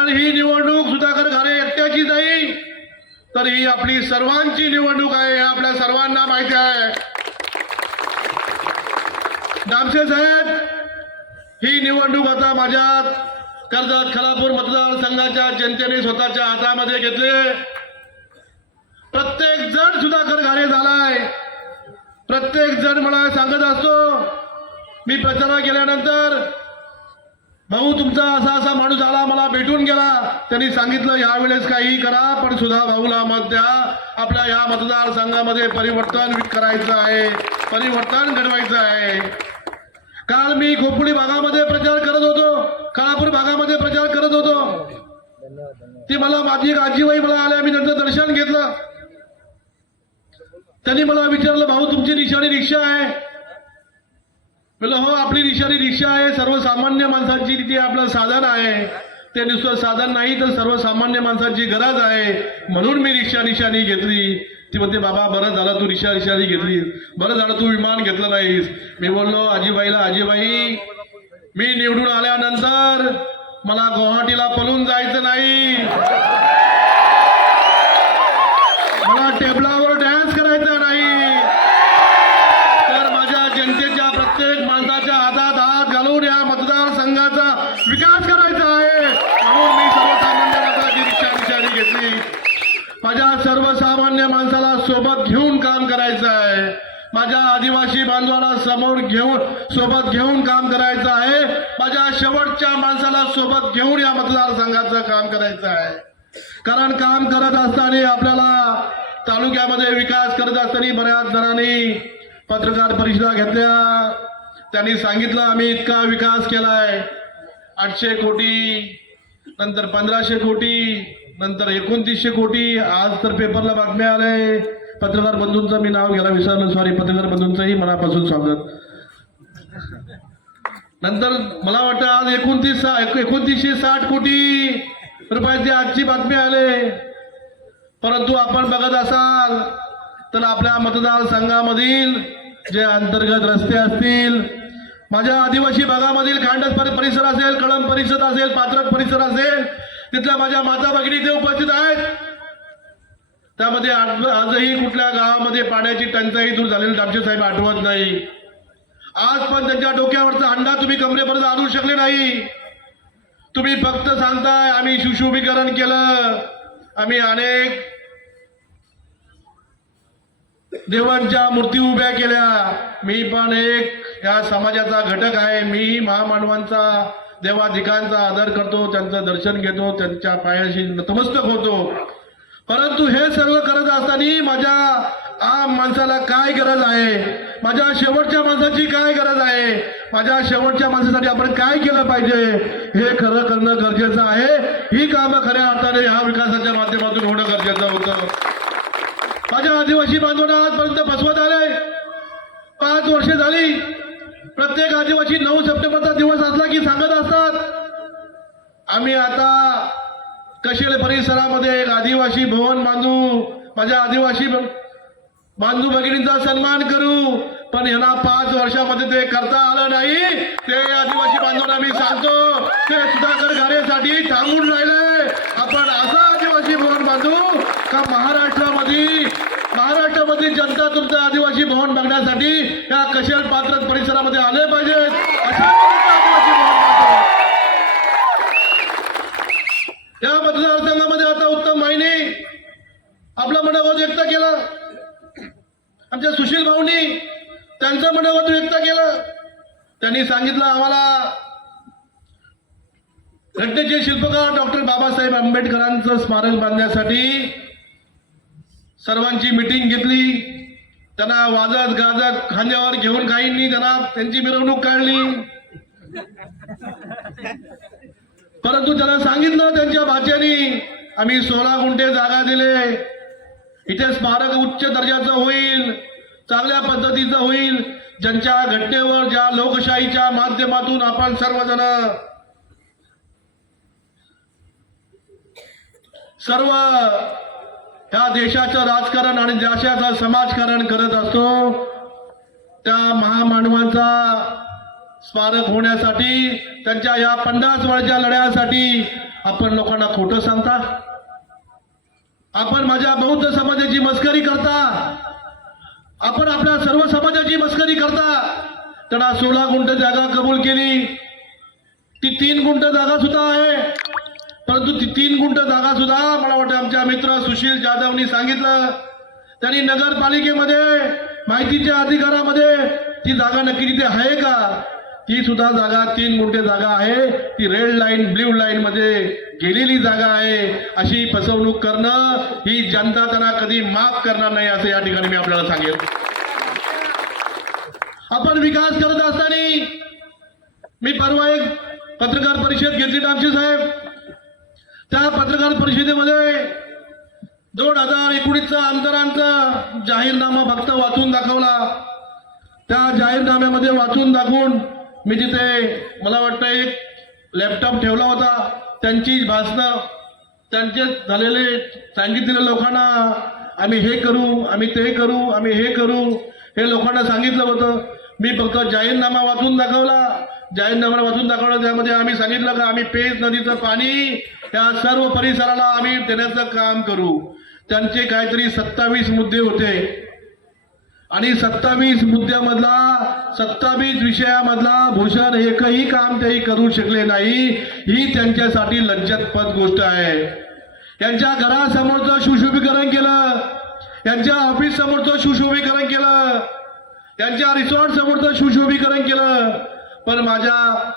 कारण ही निवडणूक सुधाकर घरे एकट्याची नाही तर ही आपली सर्वांची निवडणूक आहे हे आपल्या सर्वांना माहिती आहे. दामशे साहेब ही निवडणूक आता माझ्या कर्जत खलापूर मतदारसंघाच्या जनतेने स्वतःच्या हातामध्ये घेतले. प्रत्येक जण सुधाकर घारे झालाय. प्रत्येक जण मला सांगत असतो मी प्रचार केल्यानंतर भाऊ तुमचा असा असा माणूस आला मला भेटून गेला. त्यांनी सांगितलं यावेळेस काही करा पण सुद्धा भाऊला मत द्या. आपल्या या मतदारसंघामध्ये परिवर्तन करायचं आहे. परिवर्तन घडवायचं आहे. काल मी खोपडी भागामध्ये प्रचार करत होतो. काळापूर भागामध्ये प्रचार करत होतो. ती मला माझी एक आजीबाई मला आल्या मी त्यांचं दर्शन घेतलं. त्यांनी मला विचारलं भाऊ तुमची निशाणी रिक्षा आहे. म्हणलं हो आपली निशाणी रिक्षा आहे सर्वसामान्य माणसांची ती आपलं साधन आहे. ते नुसतं साधन नाही तर सर्वसामान्य माणसांची गरज आहे. म्हणून मी रिक्षा निशाणी घेतली. ती म्हणते बाबा बरं झालं तू रिक्षा निशाणी घेतलीस. बरं झालं तू विमान घेतलं नाहीस. मी बोललो आजीबाईला आजीबाई मी निवडून आल्यानंतर मला गुवाहाटीला पळून जायचं नाही. मला टेबला डान्स करायचा नाही तर माझ्या जनतेच्या प्रत्येक माणसाच्या हातात हात घालून या मतदारसंघाचा विकास करायचा आहे म्हणून मी सर्वसामान्य माणसाची रिक्षा निशाणी घेतली माझ्या सर्वसामान्य माणसाला सोबत घेऊन काम करायचं आहे माझ्या आदिवासी बांधवाला समोर घेऊन सोबत घेऊन काम करायचं आहे. माझ्या शेवटच्या माणसाला सोबत घेऊन या मतदारसंघाचं काम करायचं आहे. कारण काम करत असताना आपल्याला तालुक्यामध्ये विकास करत असताना बऱ्याच जणांनी पत्रकार परिषदा घेतल्या. त्यांनी सांगितलं आम्ही इतका विकास केलाय. आठशे कोटी नंतर पंधराशे कोटी नंतर एकोणतीसशे कोटी. आज तर पेपरला बातम्या आले पत्रकार बंधूंचं मी नाव घ्यायला विसरलं सॉरी पत्रकार बंधूंचंही मनापासून स्वागत. नंतर मला वाटतं आज एकोणतीस एकोणतीसशे साठ कोटी रुपयाची आजची बातमी आले. परंतु आपण बघत असाल तर आपल्या मतदारसंघामधील जे अंतर्गत रस्ते असतील माझ्या आदिवासी भागामधील खांडस परिसर असेल कळम परिसर असेल पात्रक परिसर असेल तिथल्या माझ्या माता भगिनी ते उपस्थित आहेत. त्यामध्ये आज- आजही कुठल्या गावामध्ये पाण्याची टंचाई दूर झालेली डामशे साहेब आठवत नाही. आज पण त्यांच्या डोक्यावरचा अंडा तुम्ही कमरेपर्यंत आणू शकले नाही. तुम्ही फक्त सांगताय आम्ही सुशोभीकरण केलं. आम्ही अनेक देवांच्या मूर्ती उभ्या केल्या. मी पण एक या समाजाचा घटक आहे. मीही महामानवांचा देवाधिकांचा आदर करतो त्यांचं दर्शन घेतो त्यांच्या पायाशी नतमस्तक होतो. परंतु हे सर्व करत असताना माझ्या आम माणसाला काय गरज आहे? माझ्या शेवटच्या माणसाची काय गरज आहे? माझ्या शेवटच्या माणसासाठी आपण काय केलं पाहिजे? हे खरं करणं गरजेचं आहे. ही कामं खऱ्या अर्थाने ह्या विकासाच्या माध्यमातून होणं गरजेचं होतं. माझ्या आदिवासी बांधवांना आजपर्यंत फसवत आले. पाच वर्षे झाली. प्रत्येक आदिवासी नऊ सप्टेंबरचा दिवस असला की सांगत असतात आम्ही आता कशेल परिसरामध्ये एक आदिवासी भवन बांधू? माझ्या आदिवासी बांधू भगिनींचा सन्मान करू. पण यांना पाच वर्षामध्ये ते करता आलं नाही. ते आदिवासी बांधवांना मी सांगतो ते सुधाकर घारेसाठी थांबून राहिले. आपण असा आदिवासी भवन बांधू का महाराष्ट्रामध्ये? महाराष्ट्रामधील जनता तुमचं आदिवासी भवन बघण्यासाठी या कशेल पात्र परिसरामध्ये आले पाहिजेत? अशा आदिवासी या मतदारसंघामध्ये आता उत्तम माईने आपलं मनोगत व्यक्त केलं. आमच्या सुशील भाऊनी त्यांचं मनोगत व्यक्त केलं. त्यांनी सांगितलं आम्हाला घटनेचे शिल्पकार डॉक्टर बाबासाहेब आंबेडकरांचं स्मारक बांधण्यासाठी सर्वांची मिटिंग घेतली. त्यांना वाजत गाजत खांद्यावर घेऊन काहींनी त्यांना त्यांची मिरवणूक काढली. परंतु त्यांना सांगितलं त्यांच्या भाच्यानी आम्ही सोळा गुंठे जागा दिले. इथे स्मारक उच्च दर्जाचं होईल चांगल्या पद्धतीचं होईल. ज्यांच्या घटनेवर ज्या लोकशाहीच्या माध्यमातून आपण सर्वजण सर्व त्या देशाचं राजकारण आणि देशाचं समाजकारण करत असतो त्या महामानवांचा स्मारक होण्यासाठी त्यांच्या या पन्नास वर्षाच्या लढ्यासाठी आपण लोकांना खोटं सांगता? आपण माझ्या बौद्ध समाजाची मस्करी करता? आपण आपल्या सर्व समाजाची मस्करी करता? त्यांना सोळा गुंठ जागा कबूल केली. ती तीन गुंठ जागा सुद्धा आहे. परंतु ती तीन गुंठ जागा सुद्धा मला वाटतं आमच्या मित्र सुशील जाधवनी सांगितलं. त्यांनी नगरपालिकेमध्ये माहितीच्या अधिकारामध्ये ती जागा नक्की तिथे आहे का? ती सुद्धा जागा तीन गुंठे जागा आहे. ती रेड लाईन ब्ल्यू लाईन मध्ये गेलेली जागा आहे. अशी फसवणूक करणं ही जनता त्यांना कधी माफ करणार नाही असं या ठिकाणी मी आपल्याला सांगेल आपण विकास करत असताना मी परवा एक पत्रकार परिषद घेतली टामशी साहेब. त्या पत्रकार परिषदेमध्ये दोन हजार एकोणीसचा आमदारांचा जाहीरनामा फक्त वाचून दाखवला. त्या जाहीरनाम्यामध्ये वाचून दाखवून मी तिथे मला वाटतं एक लॅपटॉप ठेवला होता त्यांची भाषणं त्यांचे झालेले सांगितलेल्या लोकांना आम्ही हे करू आम्ही ते करू आम्ही हे करू हे लोकांना सांगितलं होतं. मी फक्त जाहीरनामा वाचून दाखवला. जाहीरनामा वाचून दाखवला त्यामध्ये आम्ही सांगितलं का आम्ही पेज नदीचं पाणी या सर्व परिसराला आम्ही देण्याचं काम करू. त्यांचे काहीतरी सत्तावीस मुद्दे होते. आणि सत्तावीस मुद्द्यामधला सत्तावीस विषयामधला भूषण एकही काम तेही करू शकले नाही ही त्यांच्यासाठी लज्जतपद गोष्ट आहे. त्यांच्या घरासमोरचं सुशोभीकरण केलं यांच्या ऑफिस समोरचं सुशोभीकरण केलं यांच्या रिसॉर्ट समोरचं सुशोभीकरण केलं. पण माझ्या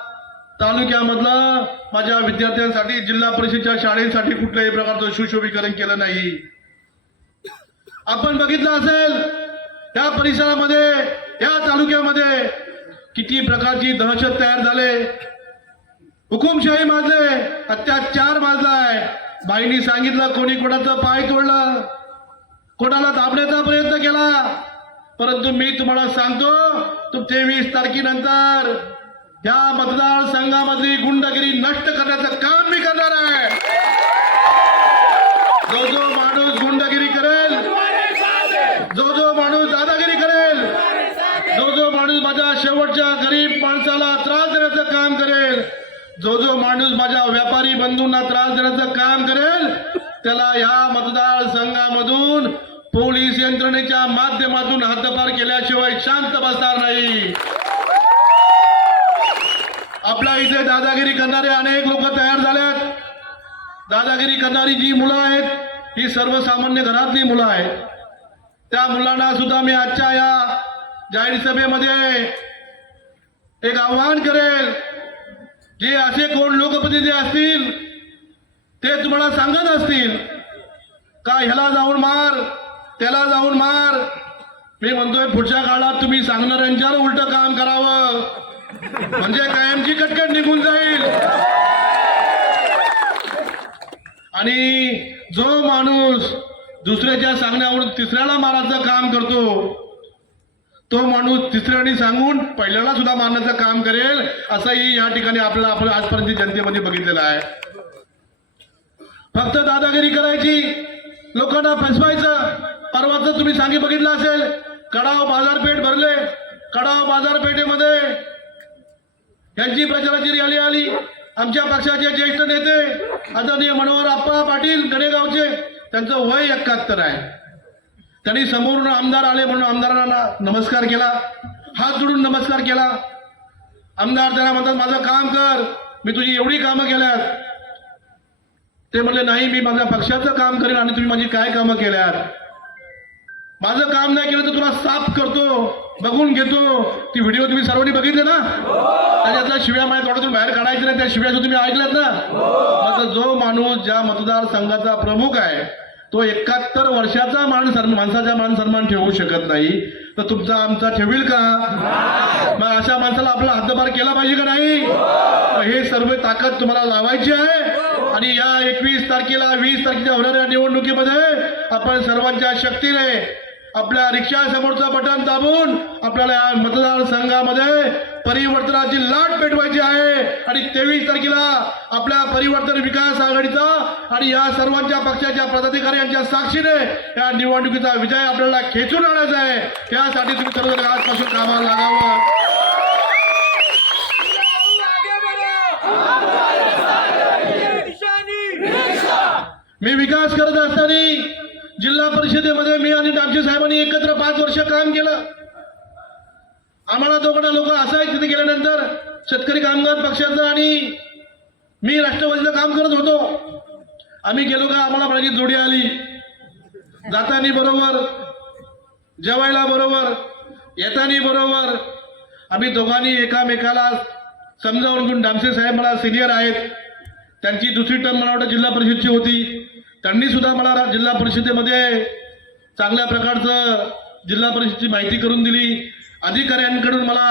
तालुक्यामधलं माझ्या विद्यार्थ्यांसाठी जिल्हा परिषदच्या शाळेसाठी कुठल्याही प्रकारचं सुशोभीकरण केलं नाही. आपण बघितलं असेल या परिसरामध्ये या तालुक्यामध्ये किती प्रकारची दहशत तयार झाले? हुकुमशाही माजले अत्याचार माजलाय. बाईंनी सांगितलं कोणी कोणाचा पाय तोडला? कोणाला दाबण्याचा प्रयत्न केला? परंतु मी तुम्हाला सांगतो तुमचे वीस तारखेनंतर या मतदारसंघामधली गुंडगिरी नष्ट करण्याचं काम मी करणार आहे. जो जो माणूस गुंडगिरी करेल जो जो माणूस दादागिरी करेल जो जो माणूस माझ्या शेवटच्या गरीब माणसाला त्रास देण्याचं काम करेल. जो जो माणूस माझ्या व्यापारी बंधूंना त्रास देण्याचं काम करेल त्याला ह्या मतदारसंघामधून पोलीस यंत्रणेच्या माध्यमातून हद्दपार केल्याशिवाय शांत बसणार नाही. आपल्या इथे दादागिरी करणारे अनेक लोक तयार झाल्यात दादागिरी करणारी जी मुलं आहेत ही सर्वसामान्य घरातली मुलं आहेत. त्या मुलांना सुद्धा मी आजच्या या जाहीर सभेमध्ये एक आव्हान करेल जे असे कोण लोकप्रतिनिधी असतील ते तुम्हाला सांगत असतील का ह्याला जाऊन मार त्याला जाऊन मार. मी म्हणतोय पुढच्या काळात तुम्ही सांगणाऱ्यांच्यावर उलट काम करावं. म्हणजे कायमची कटकट निघून जाईल. आणि जो माणूस दुसऱ्याच्या सांगण्यावरून तिसऱ्याला मारायचं काम करतो तो माणूस तिसऱ्याने सांगून पहिल्याला सुद्धा मारण्याचं काम करेल असंही या ठिकाणी आपल्याला आपण आजपर्यंत जनतेमध्ये बघितलेलं आहे. फक्त दादागिरी करायची लोकांना फसवायचं परवाच तुम्ही सांगी बघितलं असेल कडाव बाजारपेठ भरले कडाव बाजारपेठेमध्ये यांची प्रचाराची रॅली आली आमच्या पक्षाचे ज्येष्ठ नेते आदरणीय मनोहर आप्पा पाटील गडेगावचे त्यांचं वय एकाहत्तर आहे. त्यांनी समोरून आमदार आले म्हणून आमदारांना नमस्कार केला. हात जोडून नमस्कार केला. आमदार त्यांना म्हणतात माझं काम कर. मी तुझी एवढी कामं केल्यात. ते म्हणले नाही मी माझ्या पक्षाचं काम करेन आणि तुम्ही माझी काय कामं केल्यात? माझं काम नाही केलं तर तुला साफ करतो बघून घेतो. ती व्हिडिओ तुम्ही सर्वांनी बघितले ना? त्याच्यातल्या शिव्या माझ्या तोंडातून बाहेर काढायच्या नाही. त्या शिव्या तुम्ही ऐकल्यात ना? आता जो माणूस ज्या मतदारसंघाचा प्रमुख आहे तो एकाहत्तर वर्षाचा मान सन्मान माणसाचा मान सन्मान ठेवू शकत नाही. तर तुमचा आमचा ठेवील का? मग अशा माणसाला आपला हातभार केला पाहिजे का नाही? हे सर्व ताकद तुम्हाला लावायची आहे. आणि या एकवीस तारखेला वीस तारखेच्या होणाऱ्या निवडणुकीमध्ये आपण सर्वांच्या शक्तीने आपल्या रिक्षा समोरचं बटन दाबून आपल्याला या मतदारसंघामध्ये परिवर्तनाची लाट पेटवायची आहे. आणि तेवीस तारखेला आपल्या परिवर्तन विकास आघाडीचा आणि या सर्वांच्या पक्षाच्या पदाधिकारी यांच्या साक्षीने या निवडणुकीचा विजय आपल्याला खेचून आणायचा आहे. त्यासाठी तुम्ही सर्वजण आजपासून कामाला लागावं. मी विकास करत असताना जिल्हा परिषदेमध्ये मी आणि डामशे साहेबांनी एकत्र पाच वर्ष काम केलं. आम्हाला दोघांना लोक असं आहे तिथे गेल्यानंतर शेतकरी कामगार पक्षाचं आणि मी राष्ट्रवादीचं काम करत होतो. आम्ही गेलो का आम्हाला माझी जोडी आली. जातानी बरोबर जेवायला बरोबर येतानी बरोबर. आम्ही दोघांनी एकामेकाला समजावून घेऊन डामसे साहेब मला सिनियर आहेत. त्यांची दुसरी टर्म मला वाटतं जिल्हा परिषदची होती. त्यांनी सुद्धा मला जिल्हा परिषदेमध्ये चांगल्या प्रकारचं जिल्हा परिषदेची माहिती करून दिली. अधिकाऱ्यांकडून मला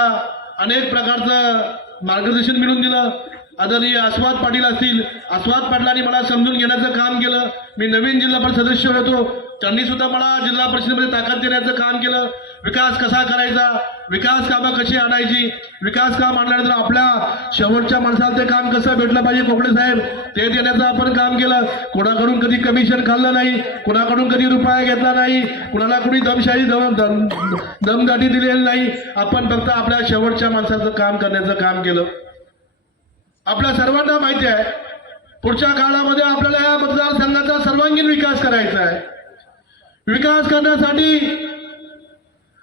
अनेक प्रकारचं मार्गदर्शन मिळून दिलं. आदरणीय आस्वाद पाटील असतील आस्वाद पाटलांनी मला समजून घेण्याचं काम केलं. मी नवीन जिल्हा परिषद सदस्य होतो. त्यांनी सुद्धा मला जिल्हा परिषदेमध्ये ताकद देण्याचं काम केलं. विकास कसा करायचा? विकास कामं कशी आणायची? विकास काम आणल्यानंतर आपल्या शेवटच्या माणसाला ते काम कसं भेटलं पाहिजे कोकडे साहेब? ते देण्याचं आपण काम केलं. कोणाकडून कधी कमिशन खाल्लं नाही? कोणाकडून कधी रुपया घेतला नाही? कुणाला कुणी दमशाही दम दम दमदाटी दिलेली नाही? आपण फक्त आपल्या शेवटच्या माणसाचं काम करण्याचं काम केलं. आपल्या सर्वांना माहिती आहे पुढच्या काळामध्ये आपल्याला या मतदारसंघाचा सर्वांगीण विकास करायचा आहे. विकास करण्यासाठी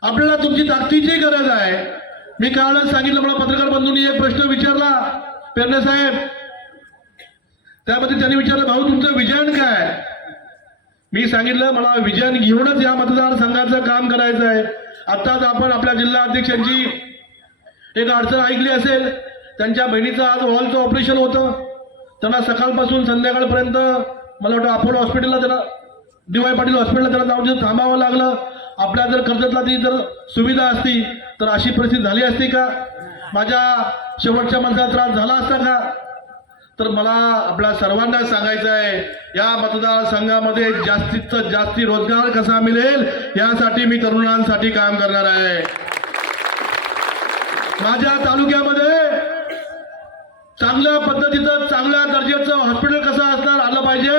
आपल्याला तुमची ताकदीची गरज आहे. मी कालच सांगितलं मला पत्रकार बंधूंनी एक प्रश्न विचारला पेरणे साहेब. त्यामध्ये त्यांनी विचारलं भाऊ तुमचं विजन काय? मी सांगितलं मला विजन घेऊनच या मतदारसंघाचं काम करायचं आहे. आत्ताच आपण आपल्या जिल्हा अध्यक्षांची एक अडचण ऐकली असेल. त्यांच्या बहिणीचं आज हॉलचं ऑपरेशन होतं. त्यांना सकाळपासून संध्याकाळपर्यंत मला वाटतं अपोलो हॉस्पिटलला त्यांना डी वाय पाटील हॉस्पिटलला त्यांना जाऊन थांबावं लागलं. आपल्या जर कर्जतला ती जर सुविधा असती तर अशी परिस्थिती झाली असती का? माझ्या शेवटच्या माणसाला त्रास झाला असता का? तर मला आपल्या सर्वांना सांगायचं आहे या मतदारसंघामध्ये जास्तीत जास्ती रोजगार कसा मिळेल यासाठी मी तरुणांसाठी काम करणार आहे. माझ्या तालुक्यामध्ये चांगल्या पद्धतीचं चांगल्या दर्जाचं हॉस्पिटल कसं असणार आलं पाहिजे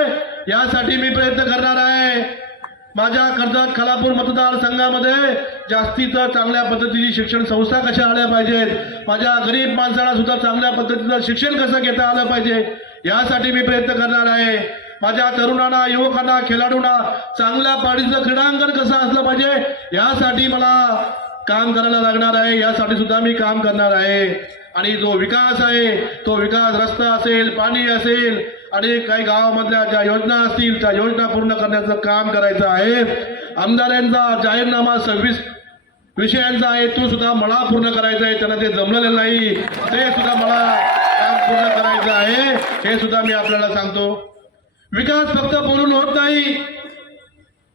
यासाठी मी प्रयत्न करणार आहे. माझ्या कर्जत खालापूर मतदारसंघामध्ये जास्तीत चांगल्या पद्धतीची शिक्षण संस्था कशा आल्या पाहिजेत? माझ्या गरीब माणसाला सुद्धा चांगल्या पद्धतीचं शिक्षण कसं घेता आलं पाहिजे? यासाठी मी प्रयत्न करणार आहे. माझ्या तरुणांना युवकांना खेळाडूंना चांगल्या पाडीचं क्रीडांगण कसं असलं पाहिजे? यासाठी मला काम करायला लागणार आहे. यासाठी सुद्धा मी काम करणार आहे. आणि जो विकास आहे तो विकास रस्ता असेल पाणी असेल आणि काही गावामधल्या ज्या योजना असतील त्या योजना पूर्ण करण्याचं काम करायचं आहे. आमदारांचा जाहीरनामा सव्वीस विषयांचा आहे तो सुद्धा मला पूर्ण करायचा आहे. त्यांना ते जमलेलं नाही ते सुद्धा मला काम पूर्ण करायचं आहे. हे सुद्धा मी आपल्याला सांगतो. विकास फक्त बोलून होत नाही.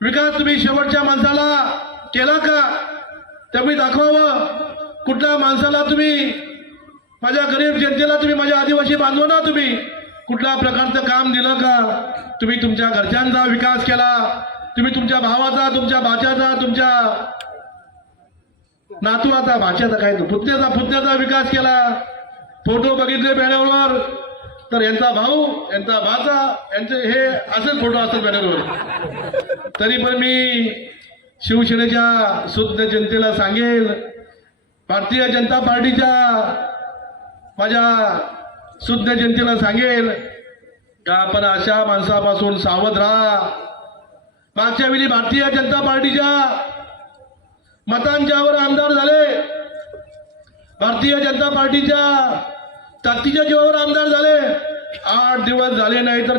विकास तुम्ही शेवटच्या माणसाला केला का? त्यामुळे दाखवावं. कुठल्या माणसाला तुम्ही? माझ्या गरीब जनतेला तुम्ही माझ्या आदिवासी बांधव ना तुम्ही? कुठल्या प्रकारचं काम दिलं का? तुम्ही तुमच्या घरच्यांचा विकास केला. तुम्ही तुमच्या भावाचा तुमच्या भाच्याचा तुमच्या नातूचा भाच्याचा काय? पुतण्याचा पुतण्याचा विकास केला. फोटो बघितले बॅनरवर. तर यांचा भाऊ यांचा भाचा यांचे हे असेच फोटो असतात बॅनरवर. तरी पण मी शिवसेनेच्या शुद्ध जनतेला सांगेल भारतीय जनता पार्टीच्या माझ्या शुद्ध जनतेला सांगेल का आपण अशा माणसापासून सावध राहा. मागच्या वेळी भारतीय जनता पार्टीच्या मतांच्यावर आमदार झाले. भारतीय जनता पार्टीच्या ताकदीच्या जीवावर आमदार झाले. आठ दिवस झाले नाही तर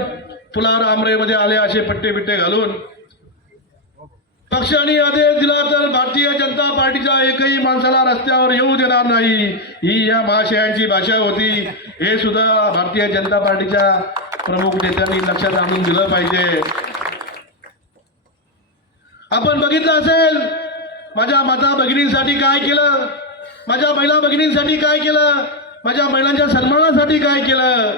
फुला रामरेमध्ये आले असे पट्टे बिट्टे घालून. पक्षाने आदेश दिला तर भारतीय जनता पार्टीच्या एकही माणसाला रस्त्यावर येऊ देणार नाही. ही या महाशयांची भाषा होती. हे सुद्धा भारतीय जनता पार्टीच्या प्रमुख नेत्यांनी लक्षात आणून दिलं पाहिजे. आपण बघितलं असेल माझ्या माता भगिनींसाठी काय केलं? माझ्या महिला भगिनींसाठी काय केलं? माझ्या महिलांच्या सन्मानासाठी काय केलं?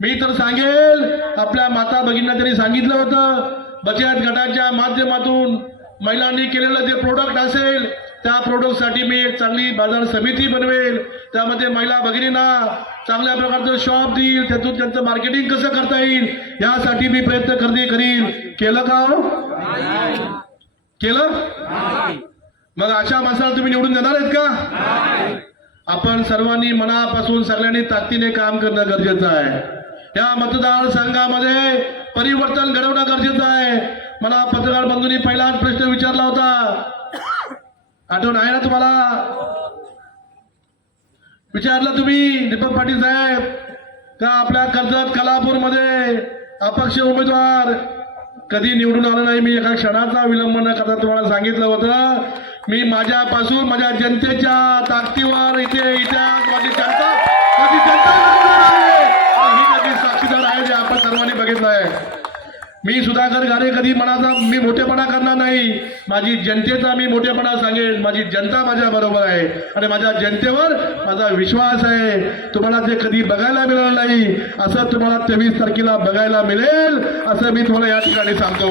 मी तर सांगेल आपल्या माता भगिनींना त्यांनी सांगितलं होतं. बचत गटाच्या माध्यमातून महिलांनी केलेलं जे प्रोडक्ट असेल त्या प्रोडक्टसाठी मी एक चांगली बाजार समिती बनवेल. त्यामध्ये महिला भगिनींना चांगल्या प्रकारचं शॉप देईल त्यातून त्यांचं मार्केटिंग कसं करता येईल यासाठी मी प्रयत्न करते करील केलं का हो? केलं? मग अशा माणसाला तुम्ही निवडून देणार आहेत का? आपण सर्वांनी मनापासून सगळ्यांनी ताकदीने काम करणं गरजेचं आहे. या मतदारसंघामध्ये परिवर्तन घडवणं गरजेचं आहे. मला पत्रकार बंधूंनी पहिलाच प्रश्न विचारला होता. आठवण आहे ना तुम्हाला? विचारलं तुम्ही दीपक पाटील साहेब का आपल्या कर्जत कलापूरमध्ये अपक्ष उमेदवार कधी निवडून आलं नाही? मी एका क्षणाचा विलंब न करता तुम्हाला सांगितलं होतं. मी माझ्यापासून माझ्या जनतेच्या ताकदीवर इथे इतिहास माझी जनता माझी जनता सर्वांनी बघितलं आहे मी सुधाकर गाणे कधी मनाचा मी मोठेपणा करणार नाही. माझी जनतेचा मी मोठेपणा सांगेन. माझी जनता माझ्या बरोबर आहे. आणि माझ्या जनतेवर माझा विश्वास आहे. तुम्हाला ते कधी बघायला मिळालं नाही असं तुम्हाला तेवीस तारखेला बघायला मिळेल असं मी तुम्हाला या ठिकाणी सांगतो.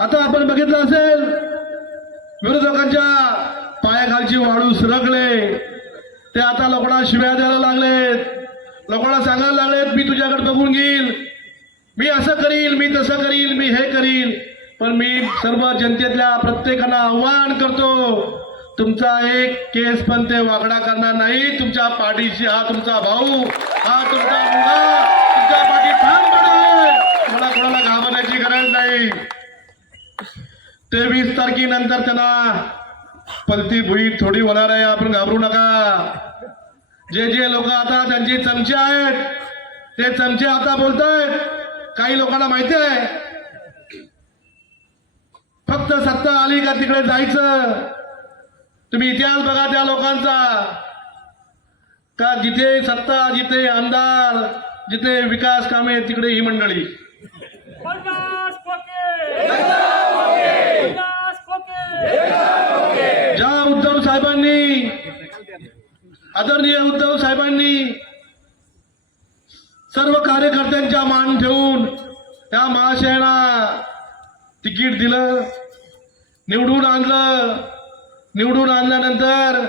आता आपण बघितलं असेल विरोधकांच्या पायाखालची वाळू सरकले. ते आता लोकांना शिव्या द्यायला लागलेत. लोकांना सांगायला लागलेत मी तुझ्याकडे बघून घेईल. मी असं करील मी तसं करील मी हे करील. पण मी सर्व जनतेतल्या प्रत्येकाला आव्हान करतो तुमचा एक केस पण ते वागडा करणार नाही. तुमच्या पाठीशी हा तुमचा भाऊ हा तुमचा मुलगा तुमच्या पाठी ठामपणे आहे. तुम्हाला कोणाला घाबरण्याची गरज नाही. तेवीस तारखेनंतर त्यांना पलती भुई थोडी होणार आहे आपण घाबरू नका. जे जे लोक आता त्यांचे चमचे आहेत ते चमचे आता बोलतायत. काही लोकांना माहिती आहे. फक्त सत्ता आली का तिकडे जायचं? तुम्ही इतिहास बघा त्या लोकांचा. का जिथे सत्ता जिथे आमदार जिथे विकास कामे तिकडे ही मंडळी. ज्या उद्धव साहेबांनी आदरणीय उद्धव साहेबांनी सर्व कार्यकर्त्यांच्या मान ठेवून त्या महाशयाला तिकीट दिलं निवडून आणलं. निवडून आणल्यानंतर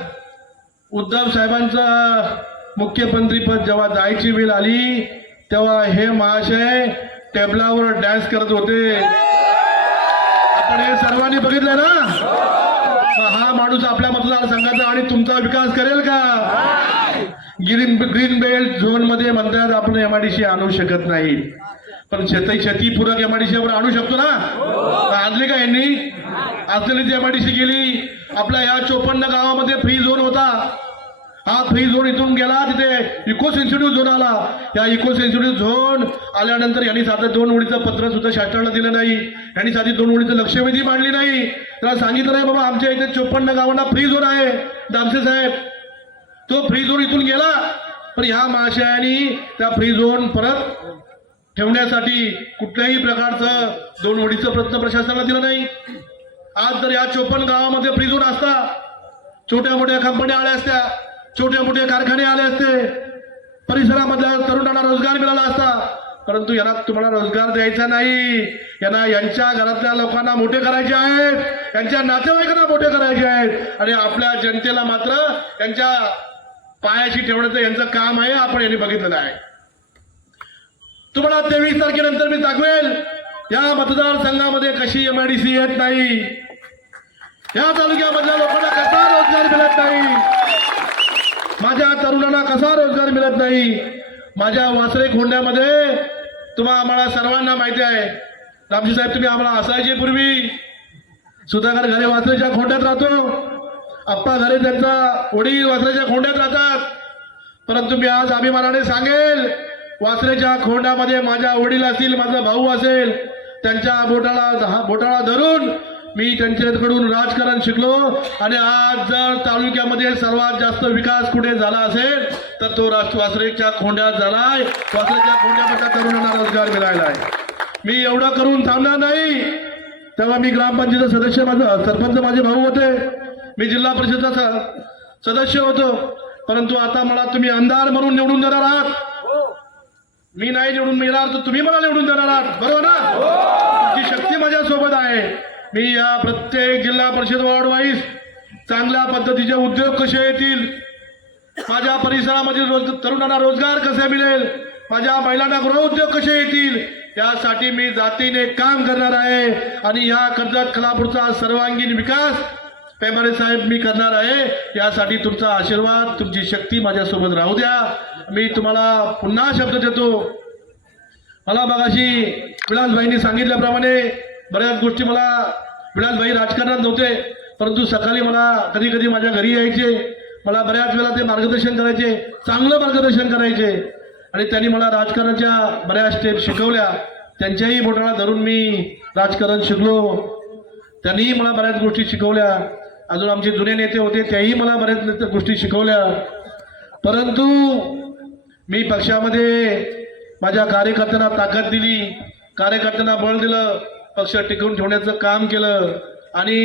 उद्धव साहेबांचं मुख्यमंत्रीपद जेव्हा जायची वेळ आली तेव्हा हे महाशय टेबलावर डॅन्स करत होते. आपण हे सर्वांनी बघितलं ना? हा माणूस आपल्या मतदारसंघाचा आणि तुमचा विकास करेल का? ग्रीन ग्रीन बेल्ट झोनमध्ये म्हणतात आपण एमआयडीसी आणू शकत नाही. पण शेती शेतीपूरक एमआयडीसी आपण आणू शकतो ना? तर आणले का यांनी? असलेली ती एमआयडीसी गेली आपल्या या चोपन्न गावामध्ये फ्री झोन होता. हा फ्री झोन इथून गेला तिथे इको सेन्सिटिव्ह झोन आला. या इको सेन्सिटिव्ह झोन आल्यानंतर यांनी साधं दोन ओळीचं पत्र सुद्धा शासनाला दिलं नाही. यांनी साधी दोन ओळीचं लक्षवेधी मांडली नाही. त्याला सांगितलं नाही बाबा आमच्या इथे चोपन्न गावांना फ्री झोन आहे. दामसे साहेब तो फ्री झोन इथून गेला. पण ह्या महाशयानी त्या फ्री झोन परत ठेवण्यासाठी कुठल्याही प्रकारचं दोन ओढीचं प्रयत्न प्रशासनाला दिलं नाही. आज जर या चोपन्न गावामध्ये फ्री झोन असता छोट्या मोठ्या कंपन्या आल्या असत्या छोटे मोठे कारखाने आले असते परिसरामधल्या तरुणांना रोजगार मिळाला असता परंतु यांना तुम्हाला रोजगार द्यायचा नाही. यांना यांच्या घरातल्या लोकांना मोठे करायचे आहेत यांच्या नातेवाईकांना मोठे करायचे आहेत. आणि आपल्या जनतेला मात्र यांच्या पायाशी ठेवण्याचं यांचं काम आहे आपण यांनी बघितलेलं आहे. तुम्हाला तेवीस तारखेनंतर मी दाखवेल या मतदारसंघामध्ये कशी एमआयडीसी येत नाही. या तालुक्यामधल्या लोकांना कसा रोजगार मिळत नाही. माझ्या तरुणांना कसा रोजगार मिळत नाही. माझ्या वासरे खोंड्यामध्ये तुम्हा आम्हाला सर्वांना माहिती आहे. रामजी साहेब तुम्ही आम्हाला असायचे पूर्वी. सुधाकर घरे वासरेच्या खोंड्यात राहतो. आप्पा झाले त्यांचा वडील वासऱ्याच्या खोंड्यात राहतात. परंतु मी आज अभिमानाने सांगेल वासरेच्या खोंड्यामध्ये माझ्या वडील असतील माझा भाऊ असेल त्यांच्या बोटाला हा बोटाला धरून मी त्यांच्याकडून राजकारण शिकलो. आणि आज जर तालुक्यामध्ये सर्वात जास्त विकास कुठे झाला असेल तर तो राष्ट्र वासरेच्या खोंड्यात झालाय. वासरेच्या खोंड्यामध्ये तरुणांना रोजगार मिळाला आहे मी एवढं करून थांबणार नाही. तेव्हा मी ग्रामपंचायत सदस्य माझा सरपंच माझे भाऊ होते. मी जिल्हा परिषदचा सदस्य होतो परंतु आता मला तुम्ही आमदार म्हणून निवडून देणार आहात. मी नाही निवडून मिळणार तर तुम्ही मला निवडून देणार आहात. बरोबर ना? तुमची शक्ती माझ्या सोबत आहे. मी या प्रत्येक जिल्हा परिषद वॉर्ड वाईज चांगल्या पद्धतीचे उद्योग कसे येतील? माझ्या परिसरामध्ये रोज तरुणांना रोजगार कसे मिळेल? माझ्या महिलांना गृहउद्योग कसे येतील? यासाठी मी जातीने काम करणार आहे. आणि या कर्जत खलापूरचा सर्वांगीण विकास पेमारे साहेब मी करणार आहे. यासाठी तुमचा आशीर्वाद तुमची शक्ती माझ्यासोबत राहू द्या. मी तुम्हाला पुन्हा शब्द देतो. मला मगाशी विलासभाईंनी सांगितल्याप्रमाणे बऱ्याच गोष्टी मला विलासभाई राजकारणात नव्हते परंतु सकाळी मला कधी कधी माझ्या घरी यायचे. मला बऱ्याच वेळा ते मार्गदर्शन करायचे चांगलं मार्गदर्शन करायचे. आणि त्यांनी मला राजकारणाच्या बऱ्याच स्टेप शिकवल्या. त्यांच्याही बोटाला धरून मी राजकारण शिकलो. त्यांनीही मला बऱ्याच गोष्टी शिकवल्या. अजून आमचे जुने नेते होते त्याही मला बऱ्याच गोष्टी शिकवल्या. परंतु मी पक्षामध्ये माझ्या कार्यकर्त्यांना ताकद दिली कार्यकर्त्यांना बळ दिलं पक्ष टिकवून ठेवण्याचं काम केलं आणि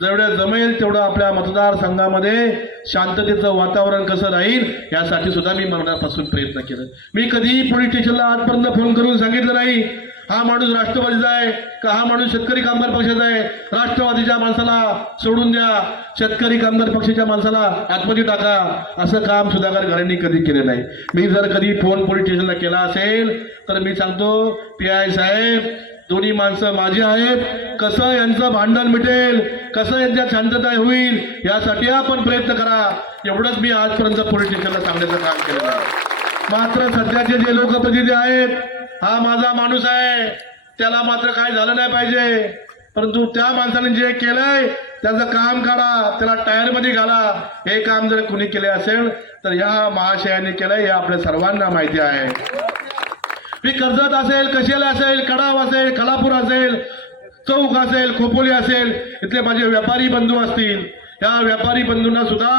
जेवढं जमेल तेवढं आपल्या मतदारसंघामध्ये शांततेचं वातावरण कसं राहील यासाठी सुद्धा मी मनापासून प्रयत्न केलं. मी कधीही पोलीस स्टेशनला आजपर्यंत फोन करून सांगितलं नाही. हा माणूस राष्ट्रवादीचा आहे का हा माणूस शेतकरी कामगार पक्षाचा आहे? राष्ट्रवादीच्या माणसाला सोडून द्या. शेतकरी कामगार पक्षाच्या माणसाला आतमध्ये टाका. असं काम सुधाकर घरांनी कधी केलं नाही. मी जर कधी फोन पोलीस स्टेशनला केला असेल तर मी सांगतो पी आय साहेब दोन्ही माणसं माझी आहेत. कसं यांचं भांडण मिटेल? कसं यांच्यात शांतता होईल? यासाठी आपण प्रयत्न करा. एवढंच मी आजपर्यंत पोलीस स्टेशनला सांगण्याचं काम केलेलं आहे. मात्र सध्याचे जे लोकप्रतिनिधी आहेत हा माझा माणूस आहे. त्याला मात्र काय झालं नाही पाहिजे. परंतु त्या माणसाने जे केलंय त्याचं काम काढा. त्याला टायरमध्ये घाला. हे काम जर कुणी केले असेल तर या महाशयाने केलंय हे आपल्या सर्वांना माहिती आहे. मी कर्जत असेल कशेला असेल कडाव असेल खलापूर असेल चौक असेल खोपोली असेल इथले माझे व्यापारी बंधू असतील. या व्यापारी बंधूंना सुद्धा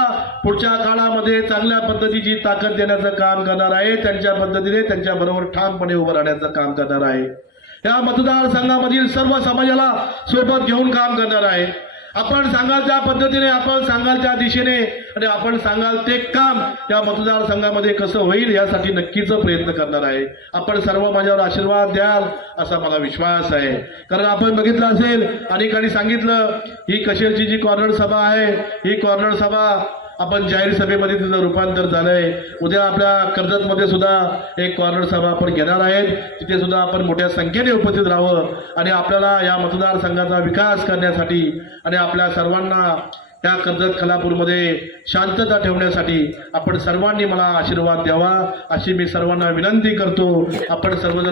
पुढच्या काळामध्ये चांगल्या पद्धतीची ताकद देण्याचं काम करणार आहे. त्यांच्या पद्धतीने त्यांच्या बरोबर ठामपणे उभं राहण्याचं काम करणार आहे. या मतदारसंघामधील सर्व समाजाला सोबत घेऊन काम करणार आहे. आपण सांगाल त्या पद्धतीने आपण सांगाल त्या दिशेने आणि आपण सांगाल ते काम या मतदारसंघामध्ये कसं होईल यासाठी नक्कीच प्रयत्न करणार आहे. आपण सर्व माझ्यावर आशीर्वाद द्याल असा मला विश्वास आहे. कारण आपण बघितलं असेल अनेकांनी सांगितलं ही कशेरची जी कॉर्नर सभा आहे ही कॉर्नर सभा आपण जाहीर सभेमध्ये तिचं रूपांतर झालं आहे उद्या आपल्या कर्जतमध्ये सुद्धा एक कॉर्नर सभा आपण घेणार आहेत. तिथे सुद्धा आपण मोठ्या संख्येने उपस्थित राहावं आणि आपल्याला या मतदारसंघाचा विकास करण्यासाठी आणि आपल्या सर्वांना त्या कर्जत खलापूरमध्ये शांतता ठेवण्यासाठी आपण सर्वांनी मला आशीर्वाद द्यावा अशी मी सर्वांना विनंती करतो. आपण सर्वजण